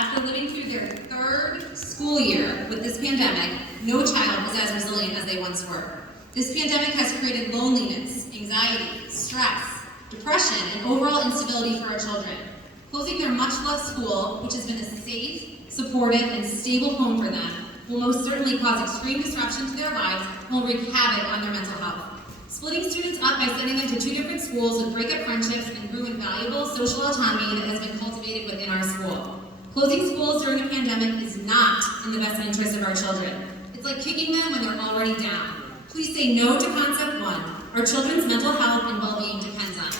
After living through their third school year with this pandemic, no child is as resilient as they once were. This pandemic has created loneliness, anxiety, stress, depression, and overall instability for our children. Closing their much-loved school, which has been a safe, supportive, and stable home for them, will most certainly cause extreme disruption to their lives and will wreak havoc on their mental health. Splitting students up by sending them to two different schools would break up friendships and ruin valuable social autonomy that has been cultivated within our school. Closing schools during a pandemic is not in the best interest of our children. It's like kicking them when they're already down. Please say no to concept one. Our children's mental health and well-being depends on it.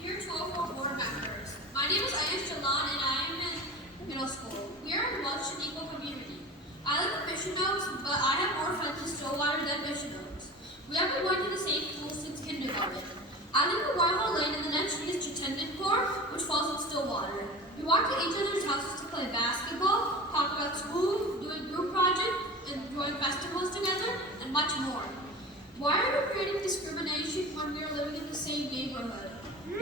Dear 12 board members, my name is Ayush Jalan and I am in middle school. We are a much equal community. I live in Mission Oaks, but I have more friends in Stillwater than Mission Oaks. We have been going to the same school since kindergarten. I live in Warhol Lane and the next street is Chittenden Court, which falls in Stillwater. We walk to each other's houses to play basketball, talk about school, doing group projects, enjoying festivals together, and much more. Why are we creating discrimination when we are living in the same neighborhood? Do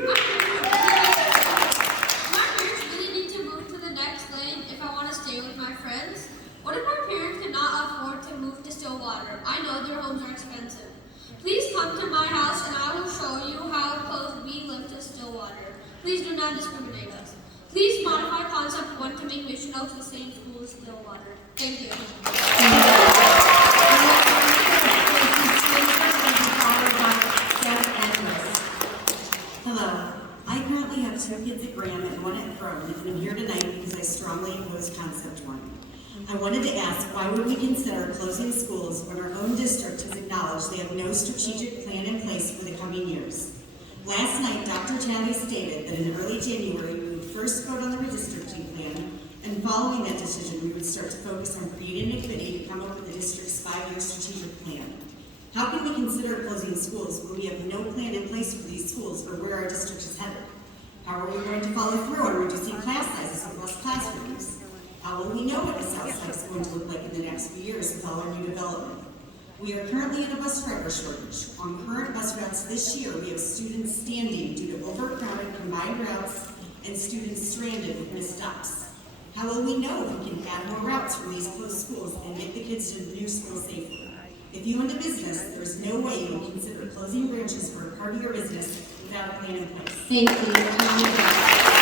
my parents really need to move to the next lane if I want to stay with my friends? What if my parents cannot afford to move to Stillwater? I know their homes are expensive. Please come to my house and I will show you how close we live to Stillwater. Please do not discriminate us. Please modify concept 1 to make Mission Oaks the same school as Stillwater. Thank you. Hello. I currently have 2 kids at Graham and 1 at Throne, and I'm here tonight because I strongly oppose concept 1. I wanted to ask, why would we consider closing schools when our own district has acknowledged they have no strategic plan in place for the coming years? Last night, Dr. Talley stated that in early January we would first vote on the redistricting plan, and following that decision we would start to focus on creating a committee to come up with the district's 5-year strategic plan. How can we consider closing schools when we have no plan in place for these schools or where our district is headed? How are we going to follow through on reducing class sizes with less classrooms? How will we know what the South Side is going to look like in the next few years with all our new development? We are currently in a bus driver shortage. On current bus routes this year, we have students standing due to overcrowded combined routes and students stranded with missed stops. How will we know if we can add more routes from these closed schools and make the kids to the new school safer? If you own a business, there's no way you can consider closing branches for a part of your business without a plan in place. Thank you.